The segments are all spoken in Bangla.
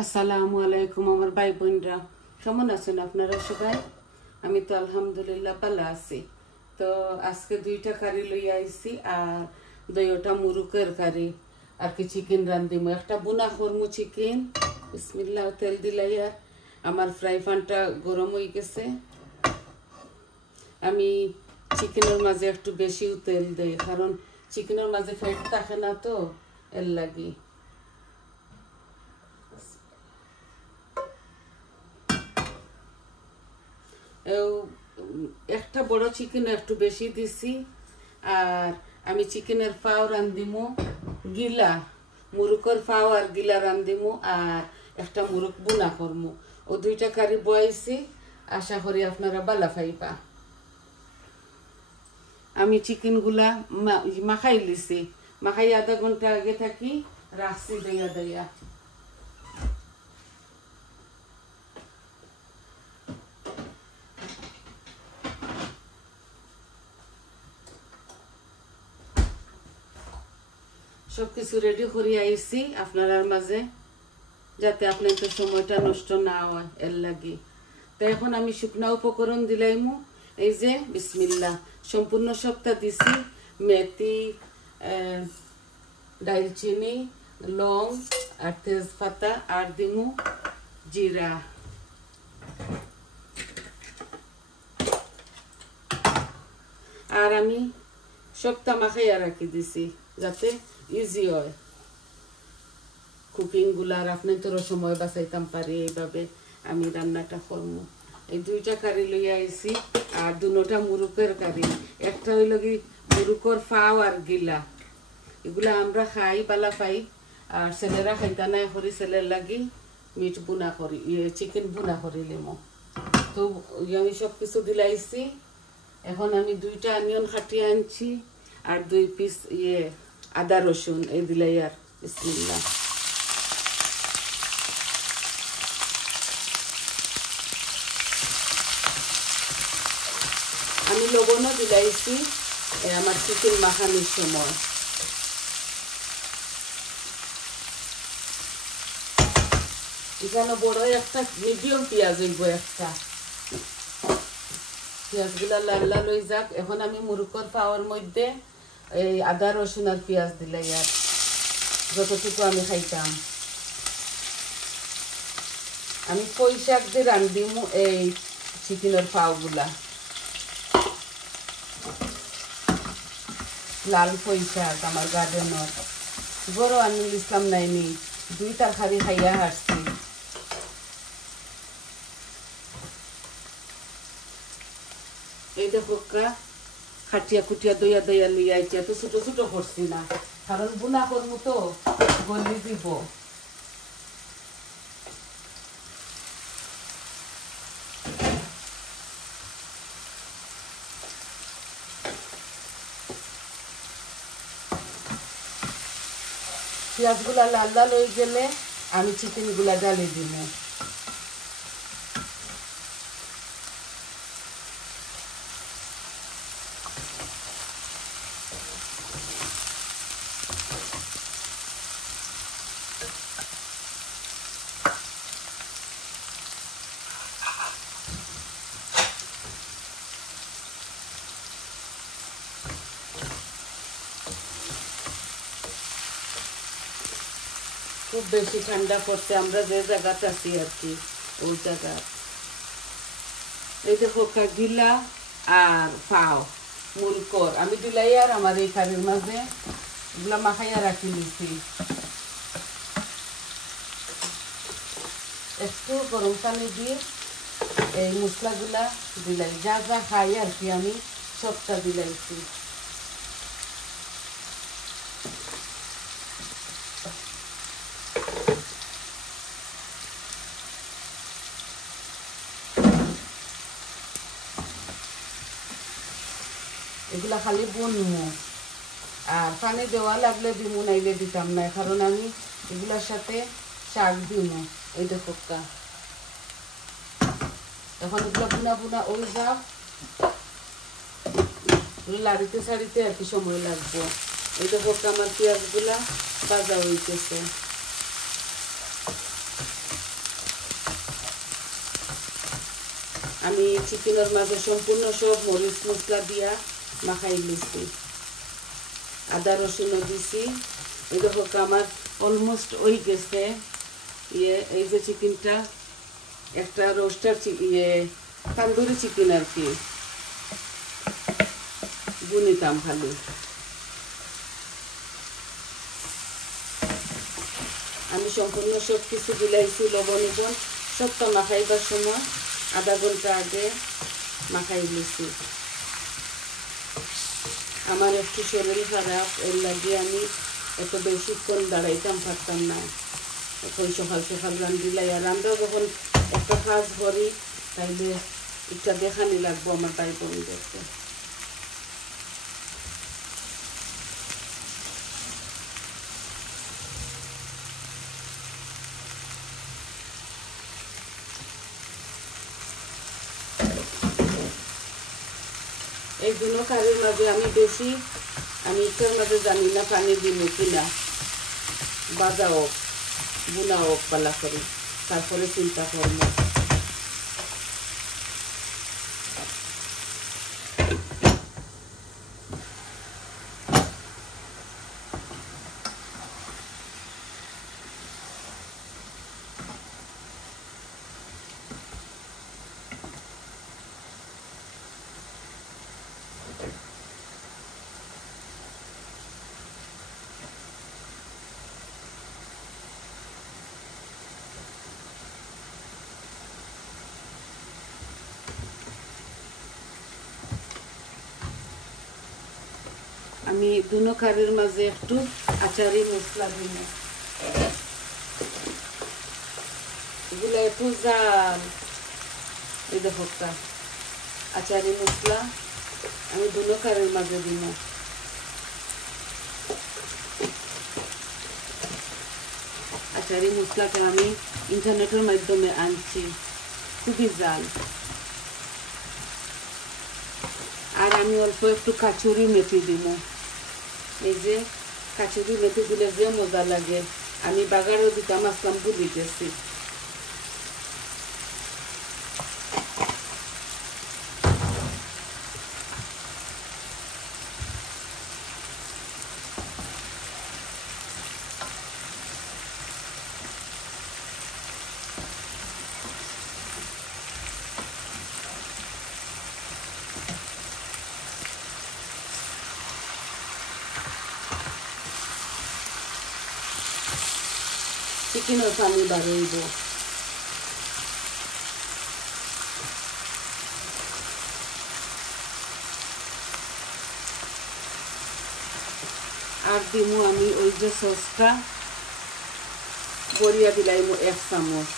আসসালামু আলাইকুম আমার ভাই বোনরা, কেমন আছেন আপনারা সবাই? আমি তো আলহামদুলিল্লাহ ভালো আছি। তো আজকে দুইটা কারি লই আইছি, আর দুইটা মুরুকের কারি আর কি চিকেন রান্ধিমু। একটা বুনা করমু চিকেন। বিসমিল্লাহ, তেল দিলাইয়া আমার ফ্রাই প্যানটা গরম হয়ে গেছে। আমি চিকেনের মাঝে একটু বেশিও তেল দেই, কারণ চিকেনের মাঝে ফ্যাট থাকে না, তো এর লাগি। একটা বড় চিকেন একটু বেশি দিছি। আর আমি চিকেনের পাও রান্ধিমু, গিলা মুরুকর পাও আর গিলা রান্ধিমু, আর একটা মুরুক বুনা করমু। ও দুইটা কারি বয়েছি, আশা করি আপনারা বালা পাইবা। আমি চিকেনগুলা মাখাই লিছি, মাখাই আধা ঘন্টা আগে থাকি রাখছি দইয়া দইয়া। সবকিছু রেডি করে আইছি আপনার মাঝে, যাতে আপনাদের সময়টা নষ্ট না হয় এর লাগি। তো এখন আমি শুকনা উপকরণ দিলাইমু। এই যে বিসমিল্লাহ, সম্পূর্ণ সবটা দিছি। মেথি, দারচিনি, লং আর তেজপাতা, আর দিমু জিরা। আর আমি সবটা মাখাইয়া রাখি দিছি, যাতে ইজি হয় কুকিং গুলা। আর আপনি তোর সময় বাঁচাইতাম পারি, এইভাবে আমি রান্নাটা করবো। এই দুইটা কারি লইয়া আইছি, আর দুটা মুরুকের কারি। একটা হইল কি মুরুকর ফাও আর গিলা, এগুলা আমরা খাই পালা পাই। আর ছেলেরা খাইতা নাই করি, ছেলের লাগি মিট বুনা করি, চিকেন বুনা করি লিমো। তো আমি সব কিছু দিলাইছি। এখন আমি দুইটা অনিয়ন কাটিয়ে আনছি, আর 2 পিস আদা রসুন এই দিলাই। আর বিসমিল্লাহ, আমি লবণও দিলাইছি আমার চিকেন মাখানোর সময়। এখানে বড় একটা মিডিয়াম পেঁয়াজ হইব একটা। পেঁয়াজগুলা লাল লাল হয়ে যাক। এখন আমি মুরুকর পাওয়ার মধ্যে এই আদা রসুন আর পেঁয়াজ দিলাই, আর যতটুকু আমি খাইতাম। আমি পুঁই শাক দিয়ে রান্ধিমু এই চিকেনের পাওগুলা। লাল পুঁই শাক আমার গার্ডেনের, গরো আনুল ইসলাম নাইনি, 2 তরকারি খাইয়া হাসছি। এই দেখো খাটিয়া খুটিয়া দইয়া দইয়া লইয়া আইছি। এত ছোট ছোট করছি না, কারণ বুনা করবো তো গলি দিব। পেঁয়াজগুলা লাল লাল হয়ে গেলে আমি চিকেনগুলা ডালি দিব। খুব বেশি ঠান্ডা পড়ছে, আমরা যে জায়গাতে আছি আর কি ওই জায়গা। এই দেখো গিলা আর পাও মুরুকর আমি দিলাই, আর আমার এই কারির মাঝে এগুলা মাখাইয়া রাখি নিছি। একটু গরম পানি দিয়ে এই মশলাগুলা দিলাই, যা যা খাই আর কি আমি সবটা দিলাইছি। এগুলা খালি বুনমু, আর পানি দেওয়া লাগলে দিমু, নাইলে দিতাম না, কারণ আমি এগুলার সাথে শাক দিমু। এই দেখো এখন এগুলো বুনা বুনা ওই যাও, লাড়িতে সারিতে আর কি সময় লাগবো। এই দেখো আমার পেঁয়াজগুলা ভাজা হইতেছে। আমি চিকেনের মাঝে সম্পূর্ণ সব মরিচ মশলা দিয়া মাখাই লিছি আদা রসুনও দিছি এই দেখো আমার অলমোস্ট ওই গেছে এই যে চিকেনটা একটা রোস্টার তান্দুরি চিকেন আর কি বুনিতাম খালি আমি সম্পূর্ণ সব কিছু দিলাইছি লবণ সবটা মাখাইবার সময় আধা ঘন্টা আগে মাখাই লিছি আমার একটু শরীর খারাপ এর লাগে আমি এত বেশিক্ষণ দাঁড়াইতাম পারতাম না এখন সকাল সকাল রান্ধিলাই আর আমরাও যখন একটা কাজ করি তাইলে এটা দেখানি লাগবো আমার ভাই বোনদেরকে এই দুনো কারির মাঝে আমি ইটার মাঝে জানি না পানি দিব কিনা বাজা হোক বুনা হোক পালা করি তারপরে চিন্তা করবো আমি দুনো কারির মাঝে একটু আচারি মশলা দিব এগুলো একটু জাল এই দেখো আচারি মশলা আমি দুনো কারির মাঝে দিব আচারি মশলাটা আমি ইন্টারনেটের মাধ্যমে আনছি খুবই জাল আর আমি অল্প একটু কাচুরি মেথি দিব এই যে কাচুরি মেথি দিলে যে মজা লাগে আমি বাগারও দিতাম আসলাম ভুলে গেছি চিকেনের পানি বাড়াইব আর দিমু আমি ওই যে সসটা বড়িয়া দিলাইমু 1 চামচ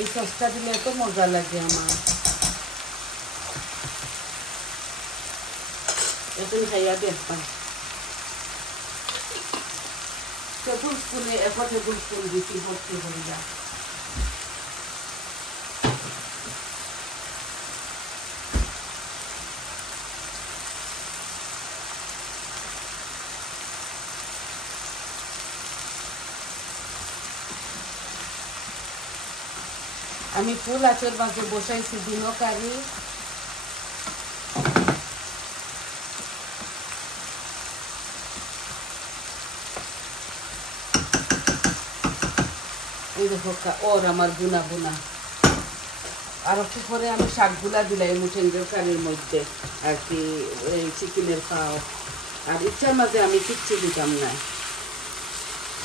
এই সসটা দিলে তো মজা লাগে আমার এখন খাইয়া দেখতাম টেবিল স্পুনে 1 টেবিল স্পুন দিচ্ছি ভর্তি করিয়া আমি ফুল আঁচের মাঝে বসাইছি দুনো কারি এই দেখো ওর আমার বুনা বুনা আর একটু পরে আমি শাকগুলা দিলাই মুঠেঙ্গের কারির মধ্যে আর কি এই চিকেনের পাও আর ইচ্ছার মাঝে আমি কিচ্ছু দিতাম না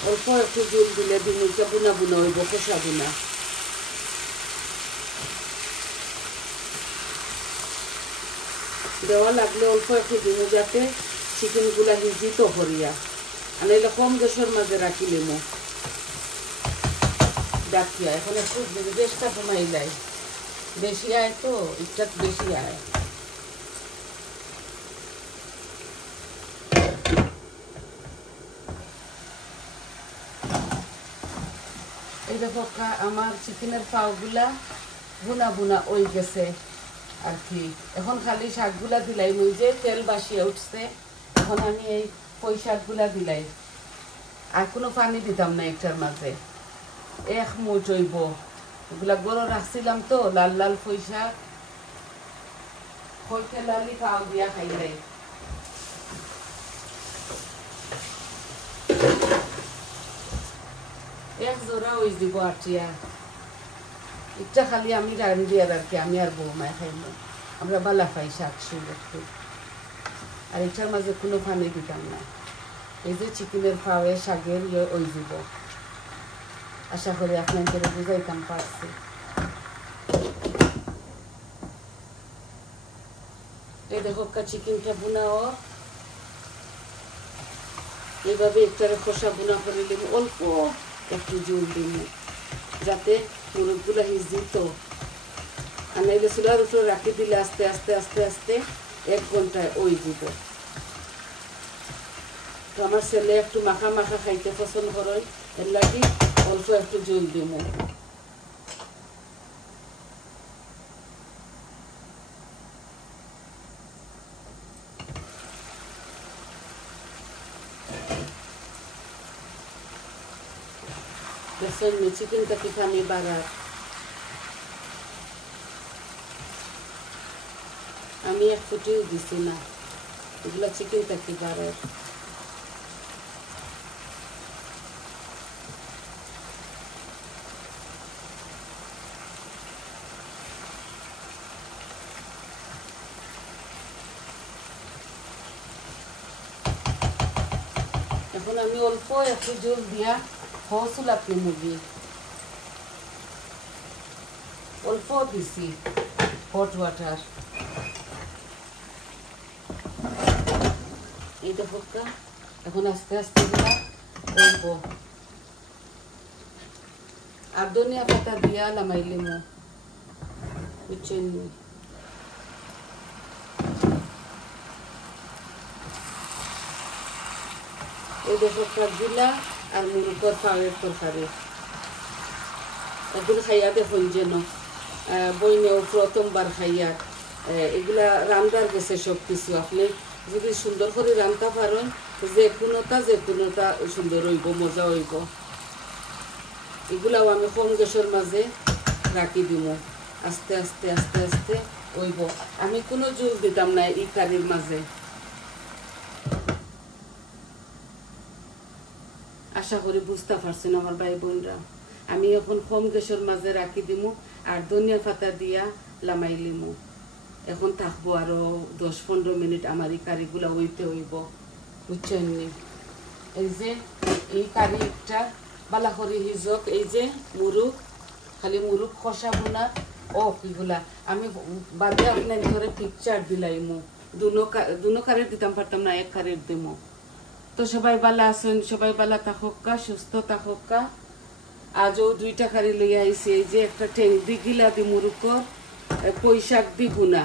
অল্প একটু জল দিলে দিনটা বুনা বুনা হইব কষা বুনা দেওয়া লাগলে অল্প একটু দিন যাতে চিকেনগুলা হিজিত করিয়া আর নাহলে কম গ্যাসের মাঝে রাখিলে মো ডাকিয়া এখন একটু গ্যাসটা কমাই যায় বেশি আয় তো একটা বেশি আয় এই দেখো আমার চিকেনের পাওগুলা বুনা বুনা ওই গেছে আর কি এখন খালি শাকগুলা দিলাই ওই যে তেল বাসিয়ে উঠছে এখন আমি এই পুঁই শাকগুলা দিলাই আর কোনো পানি দিতাম না একটার মাঝে এক মুঠ হইব এগুলা গরো রাখছিলাম তো লাল লাল পুঁই শাক হইতে লালি পাও দিয়া খাইলাই এক জোড়া ওই দিব আটিয়া এটা খালি আমি রাঁধি দিয়ে আর কি আমি আর বৌমায় খাইব আমরা বালা পাই শাক শুল একটু আর এটার মাঝে কোনো পানি দিতাম না এই যে চিকেনের পাওয়ে শাকের ওই দিব আশা করি আপনাদের বুঝাইতাম পারছি এই দেখো চিকেনটা বুনাও এইভাবে একটারে খোসা বুনা করে নিলাম অল্প একটু জল দিব যাতে মুরগগুলা হিজিত আর নাইলে চুলার উপরে রাখি দিলে আস্তে আস্তে আস্তে আস্তে 1 ঘন্টায় ওই দিব তো আমার ছেলে একটু মাখা মাখা খাইতে পছন্দ করে এর লাগি অল্প একটু জল দিব দেখছেন চিকেনটা কি আমি বাড়ার আমি এক ফুটিও দিছি না এগুলা চিকেনটা কি বাড়ার এখন আমি অল্প একটু জল দিয়া হসুল আপনি মুরগি অল্প দিছি হট ওয়াটার এই দেখো এখন আস্তে আস্তে অল্প আর ধনিয়া পাতা দিয়া লামাইলে মো বুঝছেন এই দেখো গিলা আর মুরগর পাওয়ের তরকারি এগুলো খাইয়া দেখুন যেন বইনেও প্রথমবার খাইয়া এগুলা রান্নার গেছে সব কিছু আপনি যদি সুন্দর করে রান্না পারেন যে কোনোটা সুন্দর হইব মজা হইব এগুলাও আমি কম গ্যাসের মাঝে রাখি দিব আস্তে আস্তে আস্তে আস্তে হইব আমি কোনো জোর দিতাম না এই কারির মাঝে আশা করি বুঝতে পারছেন আমার ভাই বোনরা আমি এখন কম গ্যাসের মাঝে রাখি দিমু আর ধনিয়া পাতা দিয়া লামাই লিমু এখন থাকবো আরো 10-15 মিনিট আমার এই কারিগুলা হইতে হইব বুঝছেন এই যে এই কারিটা বালা করে হিজক এই যে মুরুগ খালি মুরুগ কষা বোনা ও কিগুলা আমি বাদে আপনার ঘরে পিকচার দিলাইমু দুনো কারের দিতাম পারতাম না এক কারের দিমু তো সবাই বালা আছেন সবাই বালা থাকুকা সুস্থ থাকুকা আজও 2টা কারি লইয়া আইছি এই যে একটা ঠেং দি গিলা দি মুরুকর পুঁই শাক দি গুনা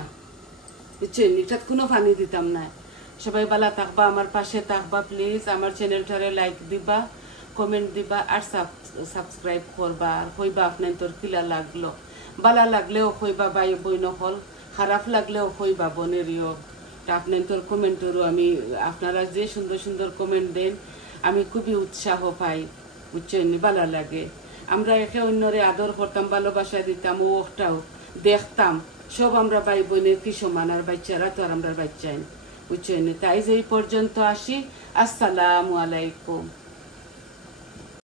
বুঝছেন এটাত কোনো পানি দিতাম না সবাই বালা থাকবা আমার পাশে থাকবা প্লিজ আমার চ্যানেলটারে লাইক দিবা কমেন্ট দিবা আর সাবস্ক্রাইব করবা আর কইবা আপনার তোর কিলা লাগলো বালা লাগলেও কইবা ভাই বইন হল খারাপ লাগলেও কইবা বোনেরিও আপনার তোর কমেন্টেরও আমি আপনারা যে সুন্দর সুন্দর কমেন্ট দেন আমি খুবই উৎসাহ পাই বুঝছেন ভালো লাগে আমরা একে অন্যরে আদর করতাম ভালোবাসা দিতাম ওটাও দেখতাম সব আমরা ভাই বোনের কি সমান আর বাচ্চারা তো আর আমরা বাচ্চাই বুঝছেন তাই যে এই পর্যন্ত আসি আসসালামু আলাইকুম।